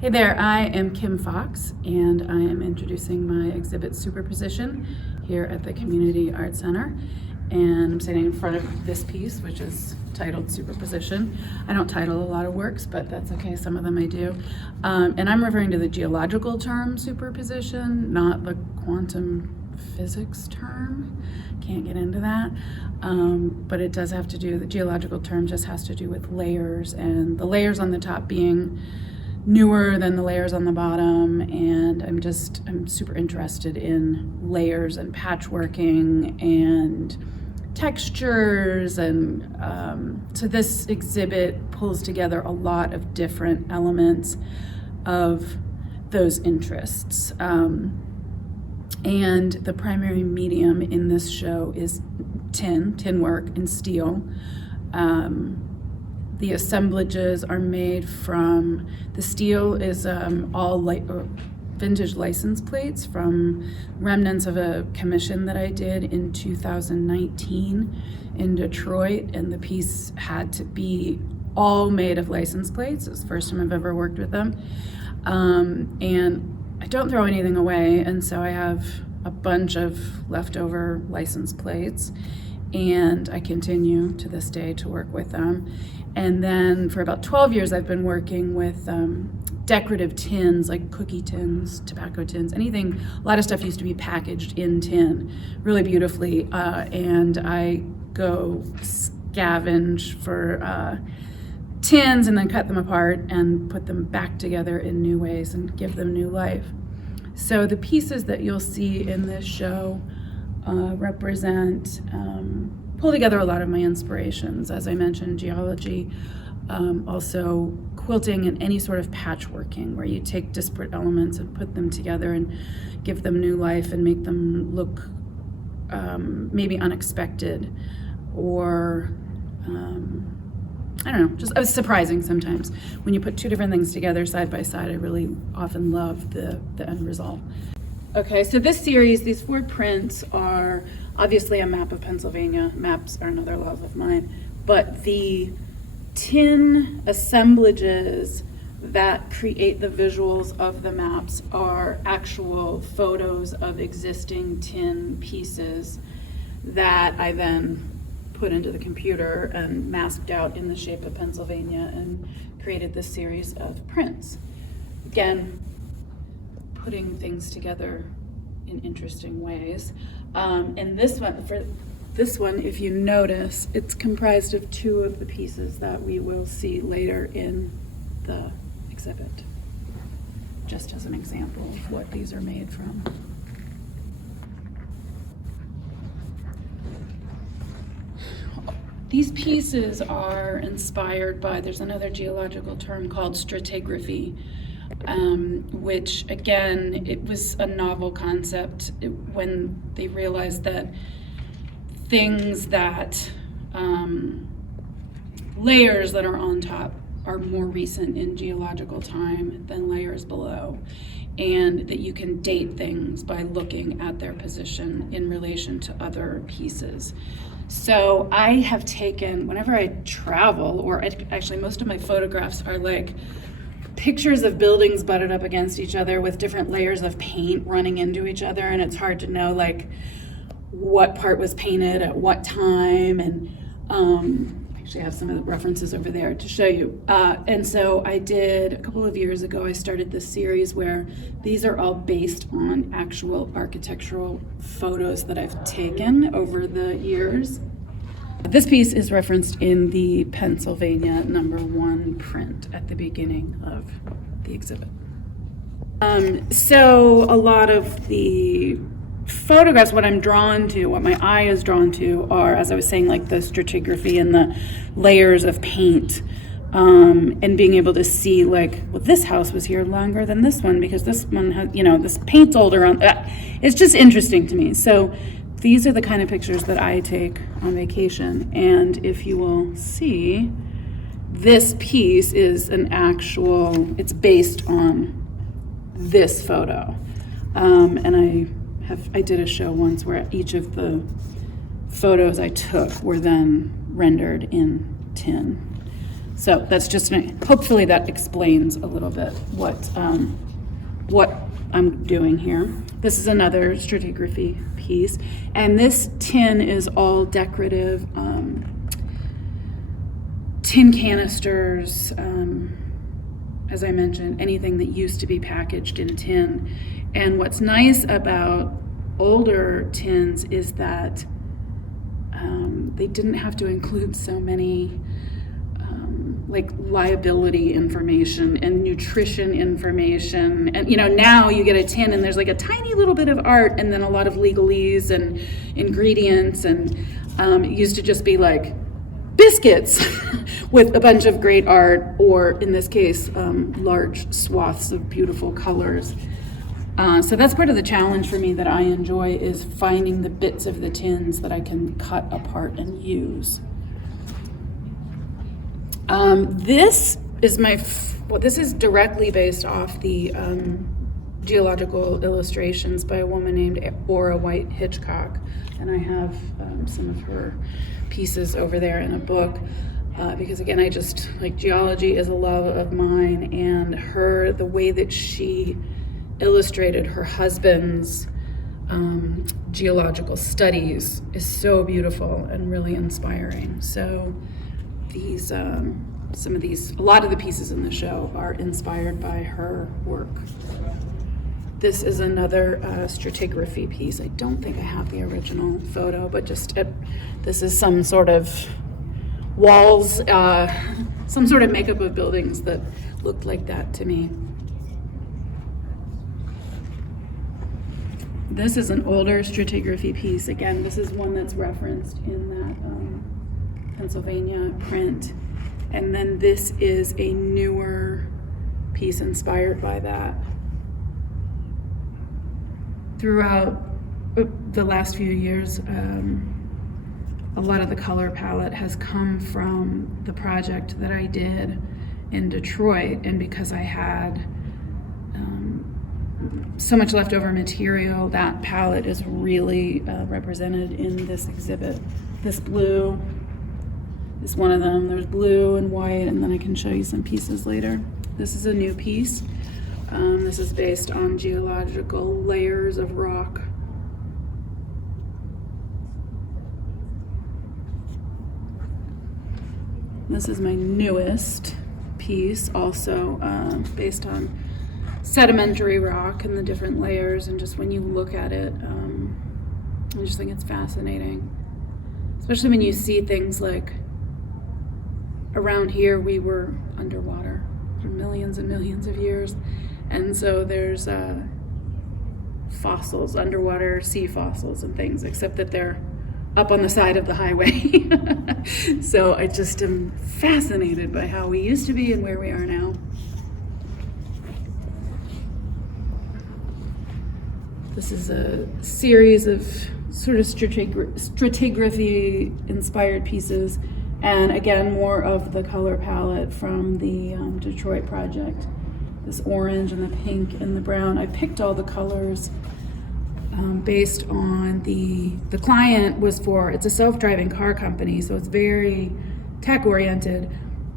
Hey there, I am Kim Fox, and I am introducing my exhibit Superposition here at the Community Art Center. And I'm standing in front of this piece, which is titled Superposition. I don't title a lot of works, but that's okay, some of them I do. And I'm referring to the geological term superposition, not the quantum physics term. Can't get into that. But it does have to do, the geological term just has to do with layers, and the layers on the top being newer than the layers on the bottom, and I'm super interested in layers and patchworking and textures, and so this exhibit pulls together a lot of different elements of those interests. And the primary medium in this show is tin work and steel. The assemblages are made from, the steel is all vintage license plates from remnants of a commission that I did in 2019 in Detroit, and the piece had to be all made of license plates. It's the first time I've ever worked with them. And I don't throw anything away, and so I have a bunch of leftover license plates, and I continue to this day to work with them. And then for about 12 years, I've been working with decorative tins, like cookie tins, tobacco tins, anything. A lot of stuff used to be packaged in tin really beautifully. And I go scavenge for tins and then cut them apart and put them back together in new ways and give them new life. So the pieces that you'll see in this show represent, pull together a lot of my inspirations. As I mentioned, geology, also quilting, and any sort of patchworking where you take disparate elements and put them together and give them new life and make them look maybe unexpected, or I don't know, just surprising sometimes. When you put two different things together side by side, I really often love the end result. Okay, so this series, these 4 prints are obviously a map of Pennsylvania. Maps are another love of mine. But the tin assemblages that create the visuals of the maps are actual photos of existing tin pieces that I then put into the computer and masked out in the shape of Pennsylvania and created this series of prints. Again, putting things together in interesting ways. And this one, if you notice, it's comprised of 2 of the pieces that we will see later in the exhibit, just as an example of what these are made from. These pieces are inspired by, there's another geological term called stratigraphy, which again, it was a novel concept when they realized that things that, layers that are on top are more recent in geological time than layers below, and that you can date things by looking at their position in relation to other pieces. So I have taken, whenever I travel, or actually most of my photographs are like pictures of buildings butted up against each other with different layers of paint running into each other, and it's hard to know like what part was painted at what time, and actually I have some of the references over there to show you. And so I did, a couple of years ago, I started this series where these are all based on actual architectural photos that I've taken over the years. This piece is referenced in the Pennsylvania #1 print at the beginning of the exhibit. So a lot of the photographs, what I'm drawn to, what my eye is drawn to, are, as I was saying, like the stratigraphy and the layers of paint, and being able to see like, well, this house was here longer than this one because this one has, this paint's older on. It's just interesting to me. So these are the kind of pictures that I take on vacation, and if you will see, this piece is it's based on this photo, and I did a show once where each of the photos I took were then rendered in tin. So that's just, hopefully that explains a little bit what I'm doing here. This is another stratigraphy piece, and this tin is all decorative tin canisters, as I mentioned, anything that used to be packaged in tin. And what's nice about older tins is that they didn't have to include so many like liability information and nutrition information. And now you get a tin and there's like a tiny little bit of art and then a lot of legalese and ingredients, and it used to just be like biscuits with a bunch of great art, or in this case, large swaths of beautiful colors. So that's part of the challenge for me that I enjoy, is finding the bits of the tins that I can cut apart and use. This is this is directly based off the geological illustrations by a woman named Ora White Hitchcock, and I have some of her pieces over there in a book, because again, I just, like, geology is a love of mine, and the way that she illustrated her husband's geological studies is so beautiful and really inspiring. So these, a lot of the pieces in the show are inspired by her work. This is another stratigraphy piece. I don't think I have the original photo, but this is some sort of walls, some sort of makeup of buildings that looked like that to me. This is an older stratigraphy piece. Again, this is one that's referenced in that Pennsylvania print. And then this is a newer piece inspired by that. Throughout the last few years, a lot of the color palette has come from the project that I did in Detroit, and because I had so much leftover material, that palette is really represented in this exhibit. This blue is one of them. There's blue and white, and then I can show you some pieces later. This is a new piece. This is based on geological layers of rock. This is my newest piece, also based on sedimentary rock and the different layers, and just when you look at it, I just think it's fascinating. Especially when you see things like, around here we were underwater for millions and millions of years, and so there's fossils, underwater sea fossils and things, except that they're up on the side of the highway. So I just am fascinated by how we used to be and where we are now. This is a series of sort of stratigraphy inspired pieces, and again, more of the color palette from the Detroit project. This orange and the pink and the brown. I picked all the colors based on the client it's a self-driving car company, so it's very tech oriented,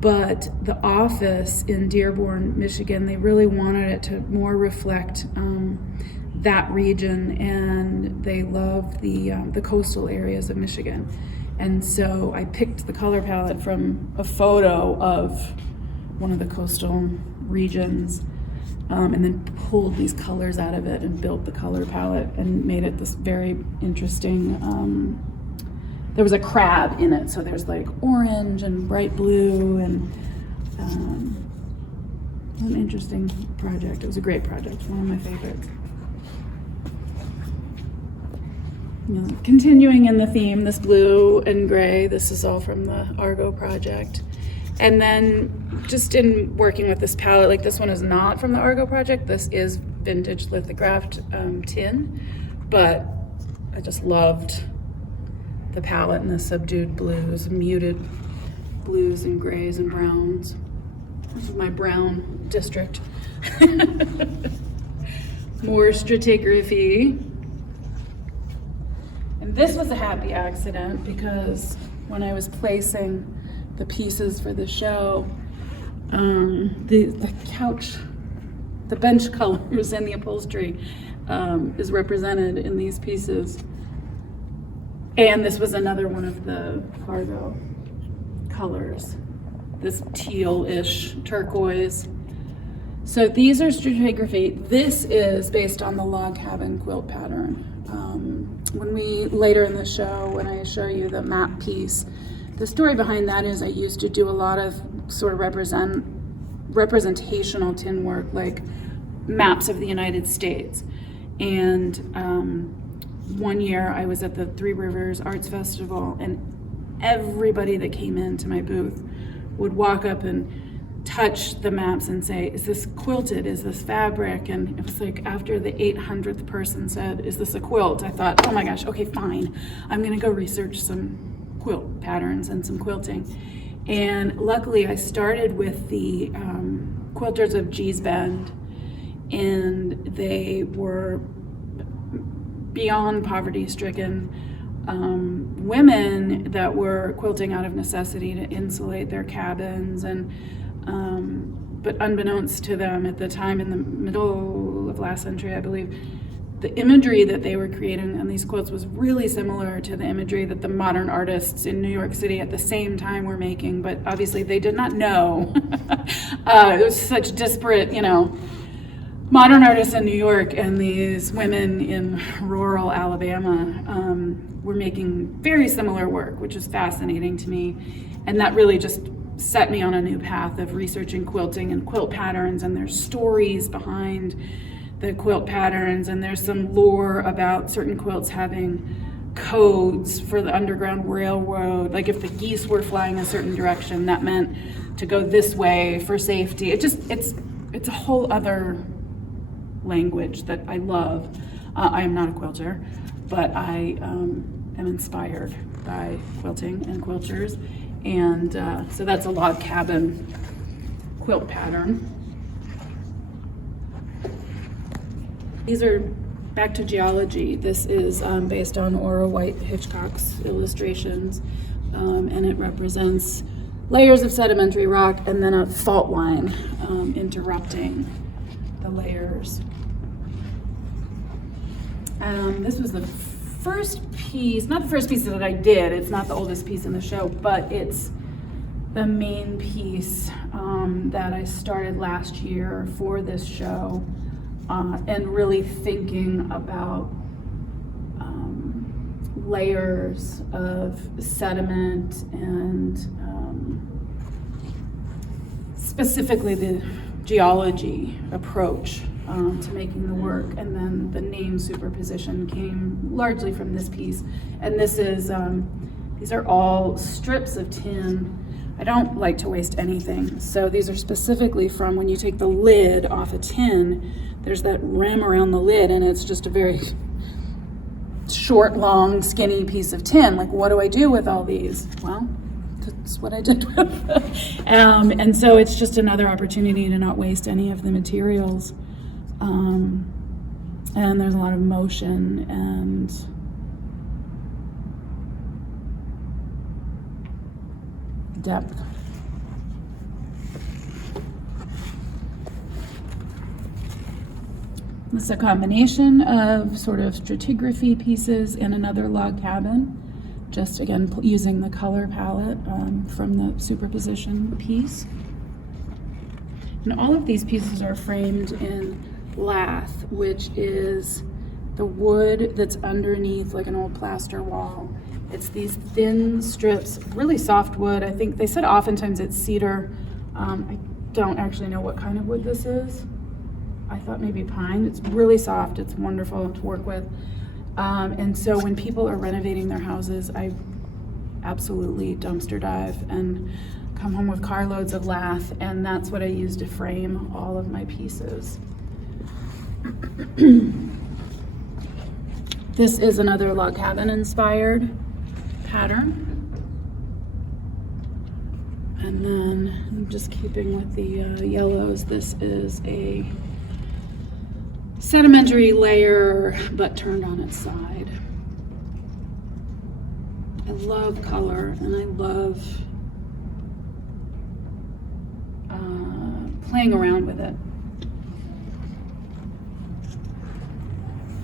but the office in Dearborn, Michigan, they really wanted it to more reflect that region, and they love the coastal areas of Michigan. And so I picked the color palette from a photo of one of the coastal regions, and then pulled these colors out of it and built the color palette and made it this very interesting, there was a crab in it, so there's like orange and bright blue, and an interesting project. It was a great project, one of my favorites. Continuing in the theme, this blue and gray, this is all from the Argo project. And then just in working with this palette, like this one is not from the Argo project, this is vintage lithographed tin, but I just loved the palette and the subdued blues, muted blues and grays and browns. This is my brown district. More stratigraphy. And this was a happy accident, because when I was placing the pieces for the show. The couch, the bench colors and the upholstery is represented in these pieces. And this was another one of the cargo colors, this teal-ish turquoise. So these are stratigraphy. This is based on the log cabin quilt pattern. Later in the show, when I show you the map piece, the story behind that is I used to do a lot of sort of representational tin work, like maps of the United States. And one year I was at the Three Rivers Arts Festival, and everybody that came into my booth would walk up and touch the maps and say, is this quilted? Is this fabric? And it was like after the 800th person said, is this a quilt? I thought, oh my gosh, okay, fine. I'm gonna go research some quilt patterns and some quilting. And luckily I started with the quilters of Gee's Bend, and they were beyond poverty-stricken women that were quilting out of necessity to insulate their cabins, and but unbeknownst to them at the time, in the middle of last century, I believe, the imagery that they were creating on these quilts was really similar to the imagery that the modern artists in New York City at the same time were making, but obviously they did not know. It was such disparate, modern artists in New York and these women in rural Alabama were making very similar work, which is fascinating to me. And that really just set me on a new path of researching quilting and quilt patterns, and there's stories behind the quilt patterns, and there's some lore about certain quilts having codes for the Underground Railroad. Like if the geese were flying a certain direction, that meant to go this way for safety. It's a whole other language that I love. I am not a quilter, but I am inspired by quilting and quilters. And so that's a log cabin quilt pattern. These are back to geology. This is based on Ora White Hitchcock's illustrations, and it represents layers of sedimentary rock and then a fault line interrupting the layers. This was the first piece, not the first piece that I did, it's not the oldest piece in the show, but it's the main piece that I started last year for this show, and really thinking about layers of sediment and specifically the geology approach to making the work. And then the name Superposition came largely from this piece. And this is, these are all strips of tin. I don't like to waste anything. So these are specifically from when you take the lid off a tin, there's that rim around the lid, and it's just a very short, long, skinny piece of tin. Like, what do I do with all these? Well, that's what I did with them. And so it's just another opportunity to not waste any of the materials. And there's a lot of motion and depth. This is a combination of sort of stratigraphy pieces and another log cabin, just again using the color palette from the Superposition piece. And all of these pieces are framed in lath, which is the wood that's underneath like an old plaster wall. It's these thin strips, really soft wood. I think they said oftentimes it's cedar. I don't actually know what kind of wood this is. I thought maybe pine. It's really soft. It's wonderful to work with. And so when people are renovating their houses, I absolutely dumpster dive and come home with carloads of lath, and that's what I use to frame all of my pieces. This is another log cabin inspired pattern. And then I'm just keeping with the yellows. This is a sedimentary layer, but turned on its side. I love color, and I love playing around with it.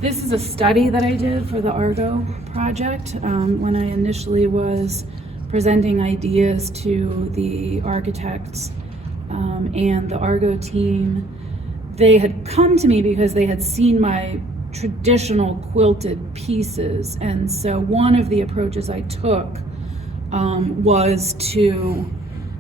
This is a study that I did for the Argo project when I initially was presenting ideas to the architects and the Argo team. They had come to me because they had seen my traditional quilted pieces, and so one of the approaches I took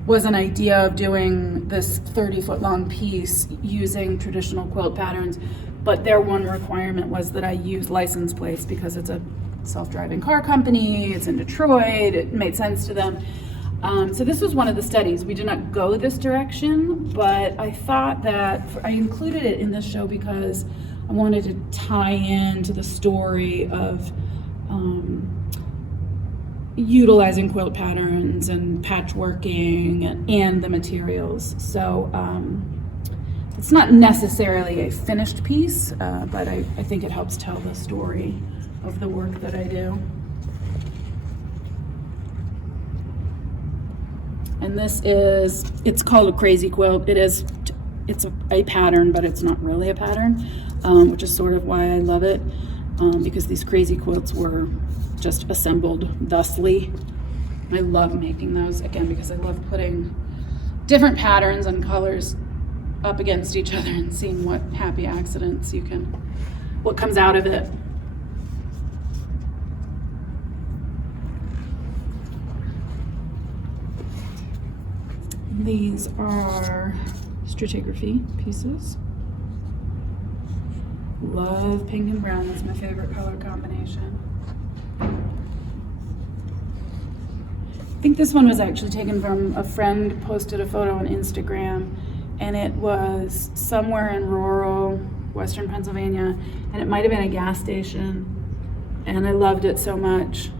was an idea of doing this 30-foot long piece using traditional quilt patterns, but their one requirement was that I use license plates because it's a self-driving car company, it's in Detroit, it made sense to them. So this was one of the studies. We did not go this direction, but I thought that I included it in this show because I wanted to tie into the story of utilizing quilt patterns and patchworking and the materials. So it's not necessarily a finished piece, but I think it helps tell the story of the work that I do. And this is, it's called a crazy quilt. It's a pattern, but it's not really a pattern, which is sort of why I love it, because these crazy quilts were just assembled thusly. I love making those, again, because I love putting different patterns and colors up against each other and seeing what happy accidents what comes out of it. These are stratigraphy pieces. Love pink and brown, that's my favorite color combination. I think this one was actually taken from a friend, posted a photo on Instagram, and it was somewhere in rural Western Pennsylvania, and it might have been a gas station, and I loved it so much.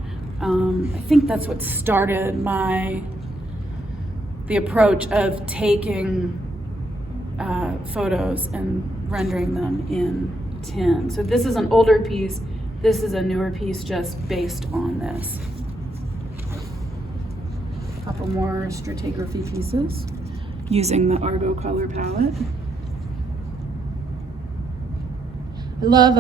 I think that's what started the approach of taking photos and rendering them in tin. So this is an older piece, this is a newer piece just based on this. A couple more stratigraphy pieces using the Argo color palette. I love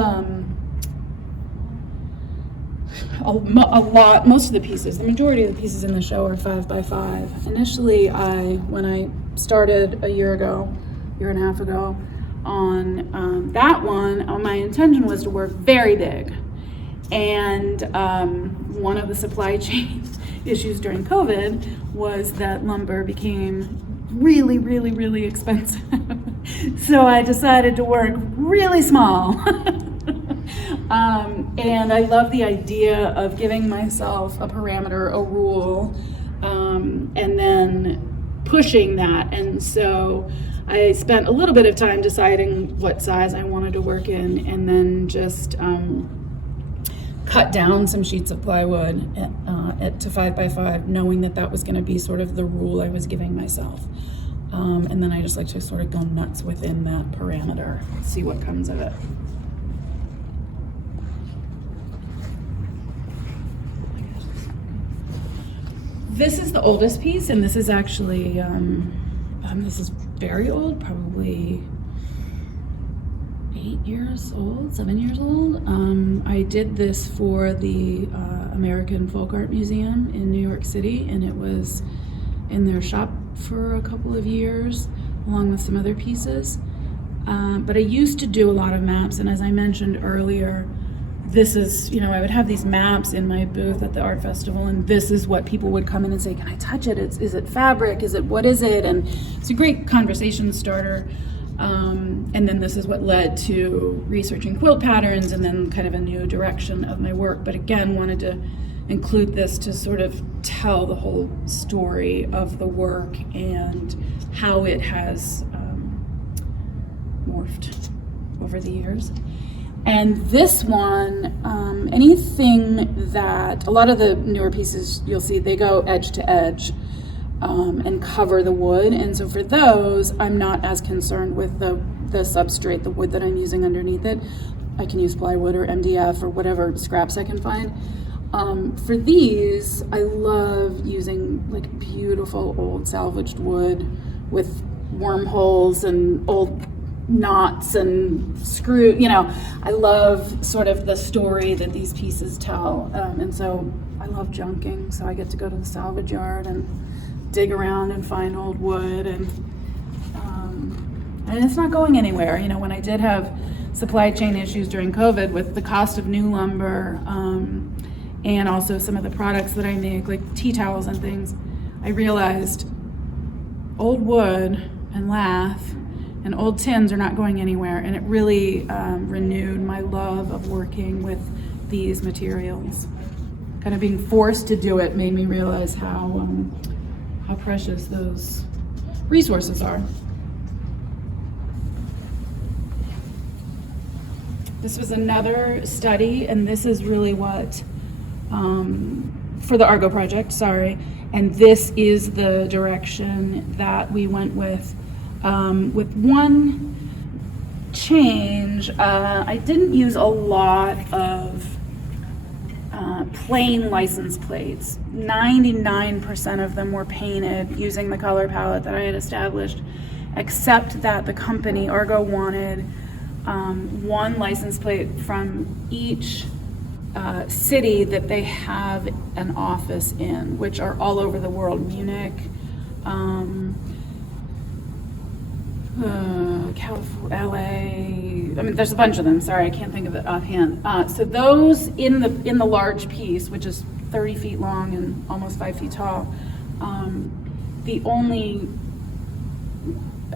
most of the pieces, the majority of the pieces in the show are 5x5. Initially, when I started a year and a half ago on that one, my intention was to work very big. And one of the supply chain issues during COVID was that lumber became really, really, really expensive. So I decided to work really small. And I love the idea of giving myself a parameter, a rule, and then pushing that. And so I spent a little bit of time deciding what size I wanted to work in, and then just cut down some sheets of plywood to 5x5, knowing that that was going to be sort of the rule I was giving myself. And then I just like to sort of go nuts within that parameter, see what comes of it. This is the oldest piece, and this is actually, this is very old, probably 7 years old. I did this for the American Folk Art Museum in New York City, and it was in their shop for a couple of years, along with some other pieces. But I used to do a lot of maps, and as I mentioned earlier, this is, I would have these maps in my booth at the art festival, and this is what people would come in and say, can I touch it? Is it fabric? What is it? And it's a great conversation starter. And then this is what led to researching quilt patterns and then kind of a new direction of my work. But again, wanted to include this to sort of tell the whole story of the work and how it has morphed over the years. And this one, anything that, a lot of the newer pieces you'll see, they go edge to edge and cover the wood. And so for those, I'm not as concerned with the substrate, the wood that I'm using underneath it. I can use plywood or MDF or whatever scraps I can find. For these, I love using like beautiful old salvaged wood with wormholes and old knots and screw, I love sort of the story that these pieces tell. And so I love junking, so I get to go to the salvage yard and dig around and find old wood, and it's not going anywhere. When I did have supply chain issues during COVID with the cost of new lumber, and also some of the products that I make, like tea towels and things, I realized old wood and lath and old tins are not going anywhere, and it really renewed my love of working with these materials. Kind of being forced to do it made me realize how precious those resources are. This was another study, and this is really what, for the Argo project, sorry, and this is the direction that we went with one change. I didn't use a lot of plain license plates. 99% of them were painted using the color palette that I had established, except that the company, Argo, wanted one license plate from each city that they have an office in, which are all over the world. Munich, California, LA. I mean, there's a bunch of them. Sorry, I can't think of it offhand. So those in the large piece, which is 30 feet long and almost 5 feet tall, the only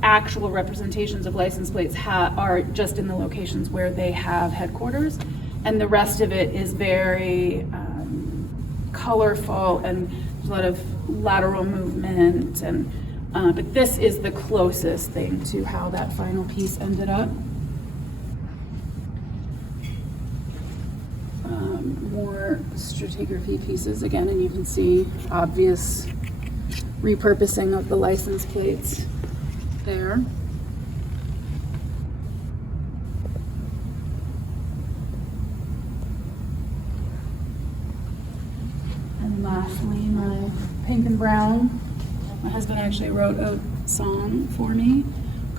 actual representations of license plates are just in the locations where they have headquarters, and the rest of it is very colorful, and there's a lot of lateral movement, and but this is the closest thing to how that final piece ended up. More stratigraphy pieces again, and you can see obvious repurposing of the license plates there. And lastly, my pink and brown. My husband actually wrote a song for me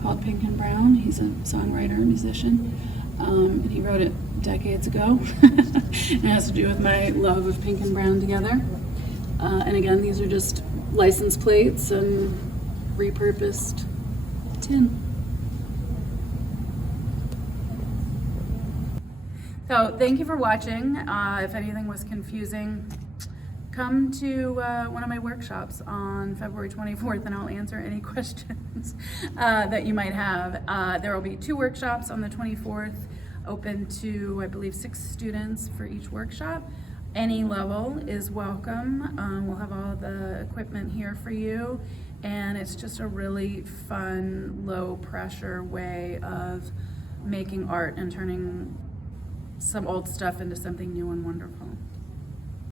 called Pink and Brown. He's a songwriter, musician, and he wrote it decades ago. It has to do with my love of pink and brown together. And again, these are just license plates and repurposed tin. So thank you for watching. If anything was confusing, come to one of my workshops on February 24th, and I'll answer any questions that you might have. There will be 2 workshops on the 24th, open to, I believe, 6 students for each workshop. Any level is welcome. We'll have all the equipment here for you, and it's just a really fun, low-pressure way of making art and turning some old stuff into something new and wonderful.